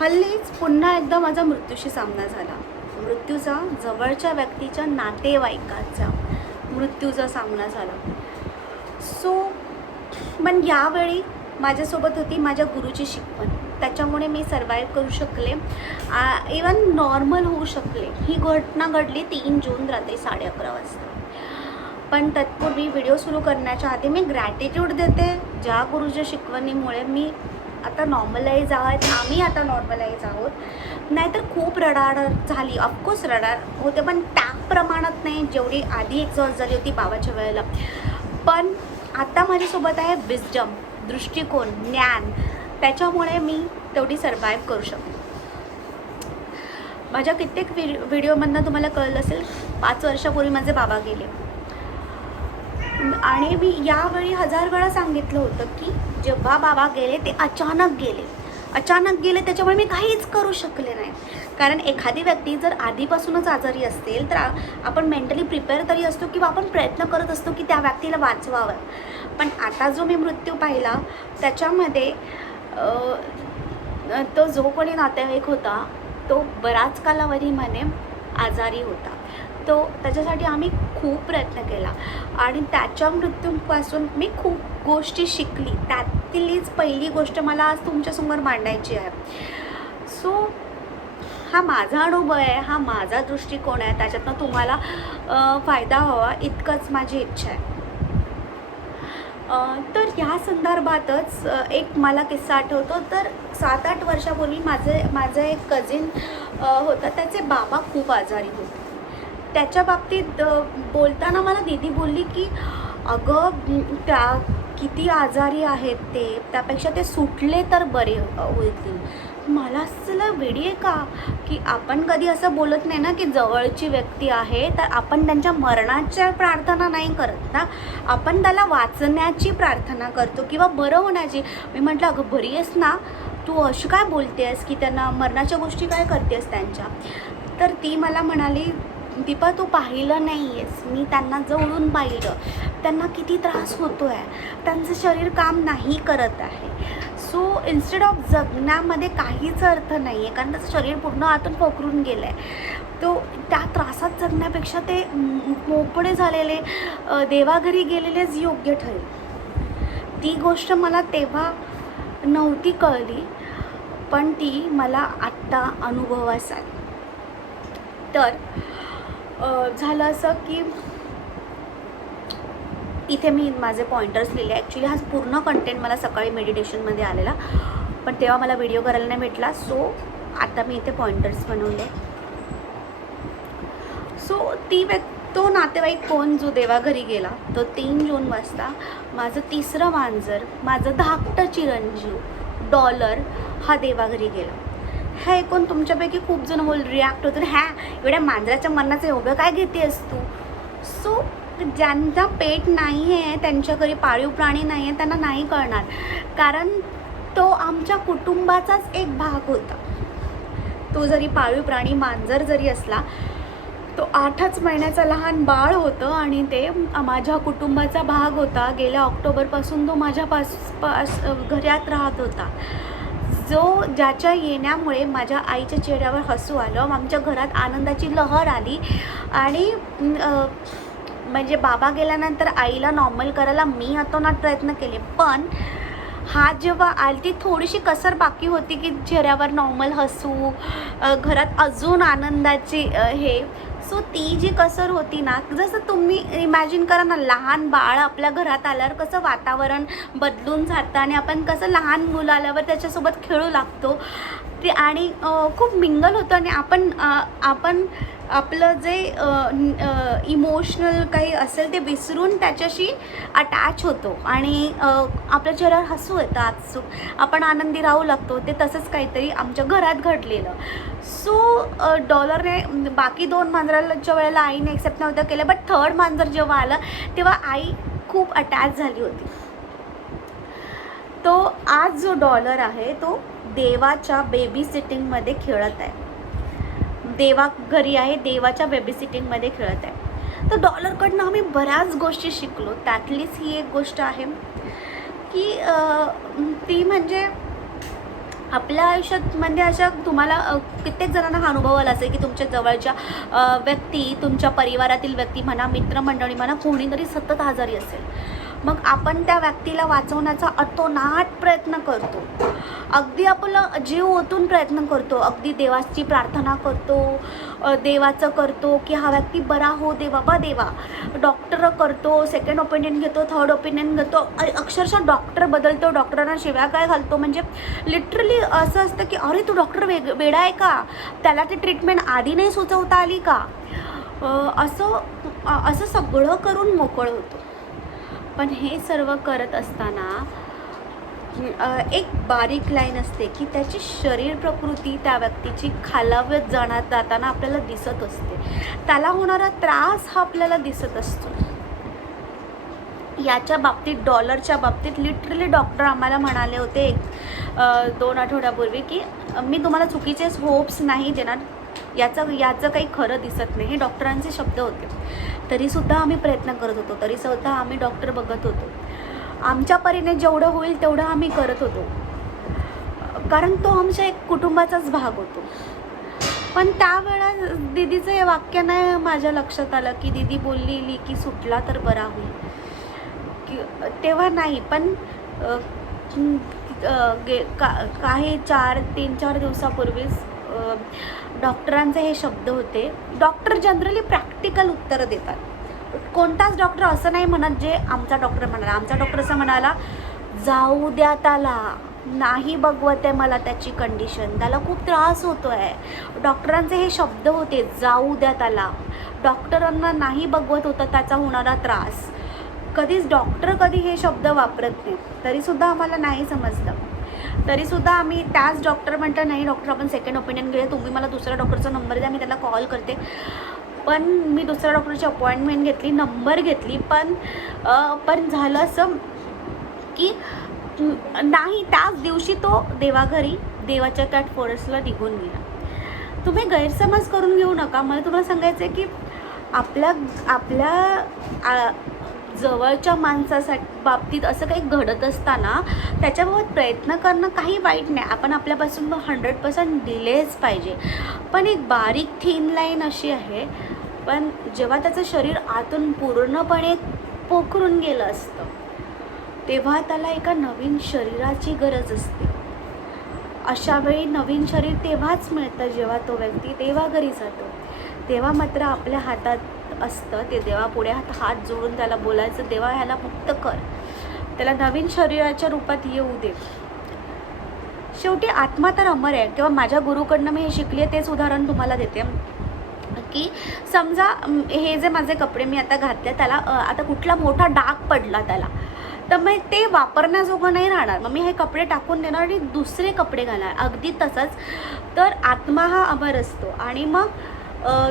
हल्लीच पुन्हा एकदा माझा मृत्यूशी सामना झाला. मृत्यूचा जवळच्या व्यक्तीच्या नातेवाईकाचा मृत्यूचा सामना झाला. सो पण यावेळी माझ्यासोबत होती माझ्या गुरुची शिकवण. त्याच्यामुळे मी सर्वाईव्ह करू शकले. इवन नॉर्मल होऊ शकले. ही घटना घडली तीन जून रात्री साडे अकरा वाजता. पण तत्पूर्वी व्हिडिओ सुरू करण्याच्या आधी मी ग्रॅटिट्यूड देते. ज्या गुरुच्या शिकवणीमुळे मी आता नॉर्मलाईज आहोत आम्ही आता नॉर्मलाईज आहोत. नाहीतर खूप रडार झाली. ऑफकोर्स रडार होते पण त्या प्रमाणात नाही जेवढी आधी एक्झॉस्ट झाली होती बाबाच्या वेळेला. पण आता माझ्यासोबत आहे विजडम दृष्टिकोन ज्ञान. त्याच्यामुळे मी तेवढी सर्वाईव्ह करू शकते. माझ्या कित्येक व्हिड व्हिडिओमधनं तुम्हाला कळलं असेल पाच वर्षापूर्वी माझे बाबा गेले. आणि मी यावेळी हजार वेळा सांगितलं होतं की जेव्हा बाबा गेले ते अचानक गेले. अचानक गेले त्याच्यामुळे मी काहीच करू शकले नाही. कारण एखादी व्यक्ती जर आधीपासूनच आजारी असेल तर आपण मेंटली प्रिपेअर तरी असतो किंवा आपण प्रयत्न करत असतो की त्या व्यक्तीला वाचवावं. पण आता जो मी मृत्यू पाहिला त्याच्यामध्ये तो जो कोणी नातेवाईक होता तो बराच कालावधीमध्ये आजारी होता. तो त्याच्यासाठी आम्ही खूप प्रयत्न केला. आणि त्याच्या मृत्यूपासून मी खूप गोष्टी शिकली. त्यातलीच पहिली गोष्ट मला आज तुमच्यासमोर मांडायची आहे. सो हा माझा अनुभव आहे हा माझा दृष्टिकोन आहे त्याच्यातनं तुम्हाला फायदा व्हावा इतकंच माझी इच्छा आहे. तर ह्या संदर्भातच एक मला किस्सा आठवतो. तर सात आठ वर्षापूर्वी माझे माझं एक कझिन होता. त्याचे बाबा खूप आजारी होते. त्याच्या बाबतीत बोलताना मला दीदी बोलली की अगं त्या किती आजारी आहेत ते त्यापेक्षा ते सुटले तर बरे होतील. मला असलं वेडी आहे का? की आपण कधी असं बोलत नाही ना की जवळची व्यक्ती आहे तर आपण त्यांच्या मरणाच्या प्रार्थना नाही करत ना. आपण त्याला वाचण्याची प्रार्थना करतो किंवा बरं होण्याची. मी म्हटलं अगं बरी आहेस ना. तू अशी काय बोलतेस की त्यांना मरणाच्या गोष्टी काय करतेस त्यांच्या? तर ती मला म्हणाली दीपा तू पाहिलं नाही आहेस मी त्यांना जवळून पाहिलं. त्यांना किती त्रास होतो आहे त्यांचं शरीर काम नाही करत आहे. सो इन्स्टेड ऑफ जगण्यामध्ये काहीच अर्थ नाही आहे कारण त्याचं शरीर पूर्ण आतून पोखरून गेलं आहे तो त्या त्रासात जगण्यापेक्षा ते मोकळे झालेले देवाघरी गेलेलेच योग्य ठरेल. ती गोष्ट मला तेव्हा नव्हती कळली पण ती मला आत्ता अनुभवास आली तर झालं असं की इथे मी माझे पॉईंटर्स लिहिले. ॲक्च्युली हा पूर्ण कंटेंट मला सकाळी मेडिटेशनमध्ये आलेला. पण तेव्हा मला व्हिडिओ करायला नाही भेटला. सो आता मी इथे पॉइंटर्स बनवले. सो ती व्यक् तो नातेवाईक कोण जो देवाघरी गेला तो तीन जून वाजता माझं तिसरं मांजर माझं धाकटं चिरंजीव डॉलर हा देवाघरी गेला. हे ऐकून तुमच्यापैकी खूप जण बोल रिॲक्ट होतं ह्या एवढ्या मांजराच्या मनाचं एवढं काय घेतेस तू? सो ज्यांचा पेट नाही आहे त्यांच्या घरी पाळीव प्राणी नाही आहे त्यांना नाही कळणार. कारण तो आमच्या कुटुंबाचाच एक भाग होता. तो जरी पाळीव प्राणी मांजर जरी असला तो आठच महिन्याचा लहान बाळ होतं आणि ते माझ्या कुटुंबाचा भाग होता. गेल्या ऑक्टोबरपासून तो माझ्या पास पास घरात राहत होता. जो ज्याच्या येण्यामुळे माझ्या आईच्या चेहऱ्यावर हसू आलं आमच्या घरात आनंदाची लहर आली आणि म्हणजे बाबा गेल्यानंतर आईला नॉर्मल करायला मी अतोनात प्रयत्न केले. पण हा जेव्हा आली ती थोडीशी कसर बाकी होती की चेहऱ्यावर नॉर्मल हसू घरात अजून आनंदाची हे सो ती जी कसर होती ना जसं तुम्ही इमॅजिन करा ना लहान बाळ आपल्या घरात आल्यावर कसं वातावरण बदलून जातं आणि आपण कसं लहान मुलं आल्यावर त्याच्यासोबत खेळू लागतो. ते आणि खूप मिंगल होतं आणि आपण आपण आपलं जे इमोशनल काही असेल ते विसरून त्याच्याशी अटॅच होतो. आणि आपल्या चेहऱ्यावर हसू येतं आजसूक आपण आनंदी राहू लागतो. ते तसंच काहीतरी आमच्या घरात घडलेलं. सो डॉलरने म्हणजे बाकी दोन मांजराच्या वेळेला आईने एक्सेप्ट नव्हतं केलं बट थर्ड मांजर जेव्हा आलं तेव्हा आई खूप अटॅच झाली होती. तो आज जो डॉलर आहे तो देवाच्या बेबी सिटिंगमध्ये खेळत आहे. देवा घरी आहे देवाच्या बेबी सिटिंगमध्ये खेळत आहे. तर डॉलरकडनं आम्ही बऱ्याच गोष्टी शिकलो. त्यातलीच ही एक गोष्ट आहे की ती म्हणजे आपल्या आयुष्यात म्हणजे अशा तुम्हाला कित्येक जणांना हा अनुभव आला असेल की तुमच्या जवळच्या व्यक्ती तुमच्या परिवारातील व्यक्ती म्हणा मित्रमंडळी म्हणा कोणीतरी सतत आजारी असेल. मग आपण त्या व्यक्तीला वाचवण्याचा अतोनाट प्रयत्न करतो. अगदी आपलं जीव ओतून प्रयत्न करतो. अगदी देवाची प्रार्थना करतो देवाचं करतो की हा व्यक्ती बरा हो दे बाबा देवा. डॉक्टर करतो सेकंड ओपिनियन घेतो थर्ड ओपिनियन घेतो. अक्षरशः डॉक्टर बदलतो. डॉक्टरांना शिव्या काय घालतो? म्हणजे लिटरली असं असतं की अरे तू डॉक्टर वेग वेडा आहे का? त्याला ती ट्रीटमेंट आधी नाही सुचवता आली का? असं असं सगळं करून मोकळं होतो. पण हे सर्व करत असताना एक बारीक लाईन असते की त्याची शरीर प्रकृती त्या व्यक्तीची खालावत जाणार जाताना आपल्याला दिसत असते. त्याला होणारा त्रास हा आपल्याला दिसत असतो. याच्या बाबतीत डॉलरच्या बाबतीत लिटरली डॉक्टर आम्हाला म्हणाले होते एक दोन आठवड्यापूर्वी की मी तुम्हाला चुकीचेच होप्स नाही देणार याचं याचं काही खरं दिसत नाही. हे डॉक्टरांचे शब्द होते. तरीसुद्धा आम्ही प्रयत्न करत होतो. तरीसुद्धा आम्ही डॉक्टर बघत होतो. आमच्या परीने जेवढं होईल तेवढं आम्ही करत होतो. कारण तो आमच्या एक कुटुंबाचाच भाग होतो. पण त्यावेळा दिदीचं हे वाक्य नाही माझ्या लक्षात आलं की दिदी बोललेली की सुटला तर बरा होईल. की तेव्हा नाही पण गे का काही चार तीन चार दिवसापूर्वीच डॉक्टरांचे हे शब्द होते. डॉक्टर जनरली प्रॅक्टिकल उत्तरं देतात. कोणताच डॉक्टर असं नाही म्हणत जे आमचा डॉक्टर म्हणाला. आमचा डॉक्टर असं म्हणाला जाऊ द्या त्याला. नाही बघवत आहे मला त्याची कंडिशन त्याला खूप त्रास होतो आहे डॉक्टरांचे हे शब्द होते जाऊ द्या त्याला. डॉक्टरांना नाही बघवत होता त्याचा होणारा त्रास. कधीच डॉक्टर कधी हे शब्द वापरत नाही. तरीसुद्धा आम्हाला नाही समजलं. तरीसुद्धा आम्ही त्याच डॉक्टर म्हणता नाही डॉक्टर आपण सेकंड ओपिनियन घेऊया. तुम्ही मला दुसऱ्या डॉक्टरचा नंबर द्या मी त्याला कॉल करते. पण मी दुसऱ्या डॉक्टरची अपॉइंटमेंट घेतली नंबर घेतली पण पण झालं असं की नाही त्याच दिवशी तो देवाघरी देवाच्या कॅट फॉरेस्टला निघून गेला. तुम्ही गैरसमज करून घेऊ नका. मला तुम्हाला सांगायचं आहे की आपल्या आपल्या जवळच्या माणसासाठी बाबतीत असं काही घडत असताना त्याच्याबाबत प्रयत्न करणं काही वाईट नाही. आपण आपल्यापासून हंड्रेड पर्सेंट दिलेच पाहिजे. पण एक बारीक थीन लाईन अशी आहे. पण जेव्हा त्याचं शरीर आतून पूर्णपणे पोखरून गेलं असतं तेव्हा त्याला एका नवीन शरीराची गरज असते. अशा वेळी नवीन शरीर तेव्हाच मिळतं जेव्हा तो व्यक्ती देवाघरी जातो. तेव्हा मात्र आपल्या हातात असतं ते देवापुढे हात हात जोडून त्याला बोलायचं देवा ह्याला मुक्त कर. त्याला नवीन शरीराच्या रूपात येऊ दे. शेवटी आत्मा तर अमर आहे किंवा माझ्या गुरुकडनं मी हे शिकली आहे तेच उदाहरण तुम्हाला देते. की समजा हे जे माझे कपडे मी आता घातले त्याला आता कुठला मोठा डाग पडला त्याला तर मग ते वापरण्याजोगं नाही राहणार. मग मी हे कपडे टाकून देणार आणि दुसरे कपडे घालणार. अगदी तसंच तर आत्मा हा अमर असतो. आणि मग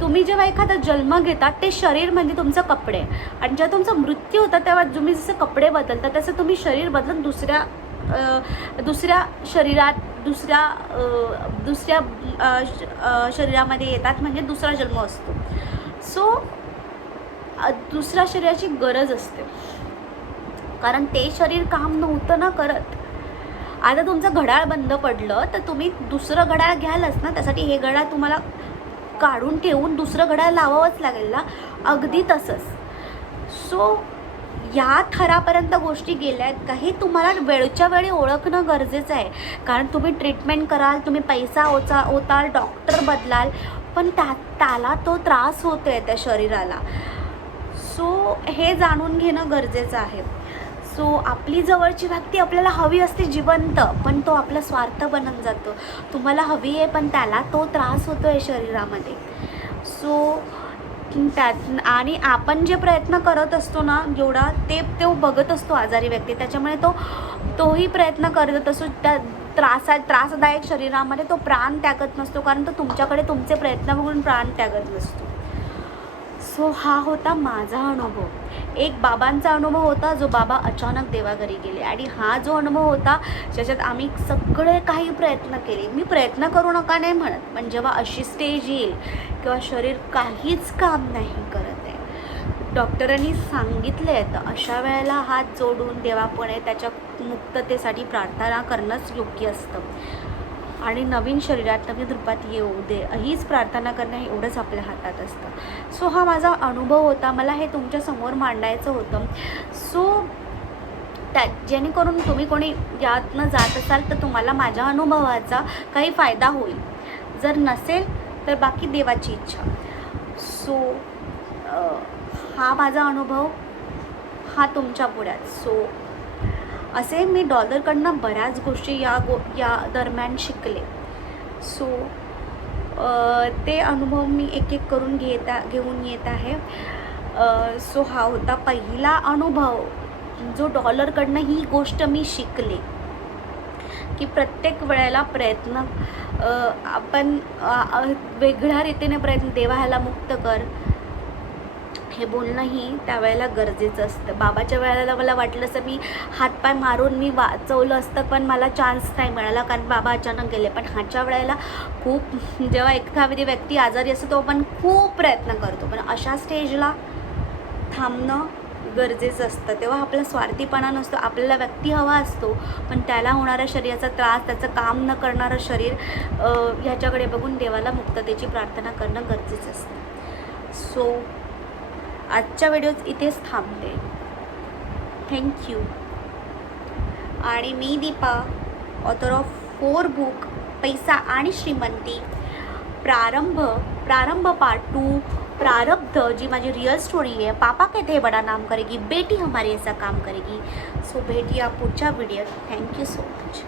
तुम्ही जेव्हा एखादा जन्म घेता ते शरीर म्हणजे तुमचं कपडे. आणि जेव्हा तुमचा मृत्यू होता तेव्हा तुम्ही जसं कपडे बदलता तसं तुम्ही शरीर बदलून दुसऱ्या दुसऱ्या शरीरात दुसऱ्या दुसऱ्या श- शरीरामध्ये येतात म्हणजे दुसरा जन्म असतो. सो दुसऱ्या शरीराची गरज असते. कारण ते शरीर काम नव्हतं ना करत. आता तुमचं घड्याळ बंद पडलं तर तुम्ही दुसरं घड्याळ घ्यालच ना त्यासाठी हे घड्याळ तुम्हाला काढून ठेवून दुसरं घड्याळ लावावंच लागेल ना? अगदी तसंच. सो या थरापर्यंत गोष्टी गेल्या आहेत का? हे तुम्हाला वेळच्या वेळी ओळखणं गरजेचं आहे. कारण तुम्ही ट्रीटमेंट कराल तुम्ही पैसा ओचा ओताल डॉक्टर बदलाल पण त्या त्याला तो त्रास होतो आहे त्या शरीराला. सो हे जाणून घेणं गरजेचं आहे. सो आपली जवळची व्यक्ती आपल्याला हवी असते जिवंत पण तो आपला स्वार्थ बनत जातो. तुम्हाला हवी आहे पण त्याला तो त्रास होतो आहे शरीरामध्ये. सो त्यात आणि आपण जे प्रयत्न करत असतो ना जेवढा ते तो बघत असतो आजारी व्यक्ती. त्याच्यामुळे तो तोही प्रयत्न करत असतो त्या त्रासा त्रासदायक शरीरामध्ये तो प्राण त्यागत नसतो कारण तो तुमच्याकडे तुमचे प्रयत्न बघून प्राण त्यागत नसतो. सो हा होता माझा अनुभव. एक बाबांचा अनुभव होता जो बाबा अचानक देवाघरी गेले. आणि हा जो अनुभव होता ज्याच्यात आम्ही सगळे काही प्रयत्न केले. मी प्रयत्न करू नका नाही म्हणत पण जेव्हा अशी स्टेज येईल किंवा शरीर काहीच काम नाही करत आहे. डॉक्टरांनी सांगितले आहे तर अशा वेळेला हात जोडून देवापणे त्याच्या मुक्ततेसाठी प्रार्थना करणंच योग्य असतं. आणि नवीन शरीरात नवीन रूपात येऊ दे हीच प्रार्थना करणं एवढंच आपल्या हातात असतं. सो हा माझा अनुभव होता. मला हे तुमच्यासमोर मांडायचं होतं. सो त्या जेणेकरून तुम्ही कोणी यातनं जात असाल तर तुम्हाला माझ्या अनुभवाचा काही फायदा होईल. जर नसेल तर बाकी देवाची इच्छा. सो हा माझा अनुभव हा तुमच्या पुढ्यात. सो असे मी डॉलरकडनं बऱ्याच गोष्टी या गो या दरम्यान शिकले. सो ते अनुभव मी एक एक करून घेता घेऊन येत आहे. सो हा होता पहिला अनुभव जो डॉलरकडनं ही गोष्ट मी शिकले. की प्रत्येक वेळेला प्रयत्न आपण वेगळ्या रीतीने प्रयत्न देवा ह्याला मुक्त कर हे बोलणंही त्यावेळेला गरजेचं असतं. बाबाच्या वेळेला मला वाटलं असं मी हातपाय मारून मी वाचवलं असतं पण मला चान्स नाही मिळाला. कारण बाबा अचानक गेले. पण ह्याच्या वेळेला खूप जेव्हा एखादी व्यक्ती आजारी असतो तो आपण खूप प्रयत्न करतो. पण अशा स्टेजला थांबणं गरजेचं असतं. तेव्हा आपला स्वार्थीपणा नसतो. आपल्याला व्यक्ती हवा असतो. पण त्याला होणाऱ्या शरीराचा त्रास त्याचं काम न करणारं शरीर ह्याच्याकडे बघून देवाला मुक्ततेची प्रार्थना करणं गरजेचं असतं. सो आजच्या व्हिडिओज इथेच थांबते. थँक्यू आणि मी Deepa author of four book पैसा आणि श्रीमंती प्रारंभ प्रारंभ पार्ट टू प्रारब्ध जी माझी रिअल स्टोरी आहे पापा कहते हैं बड़ा नाम करेगी बेटी हमारी ऐसा काम करेगी. सो भेटिया पुढच्या व्हिडिओत थँक्यू सो मच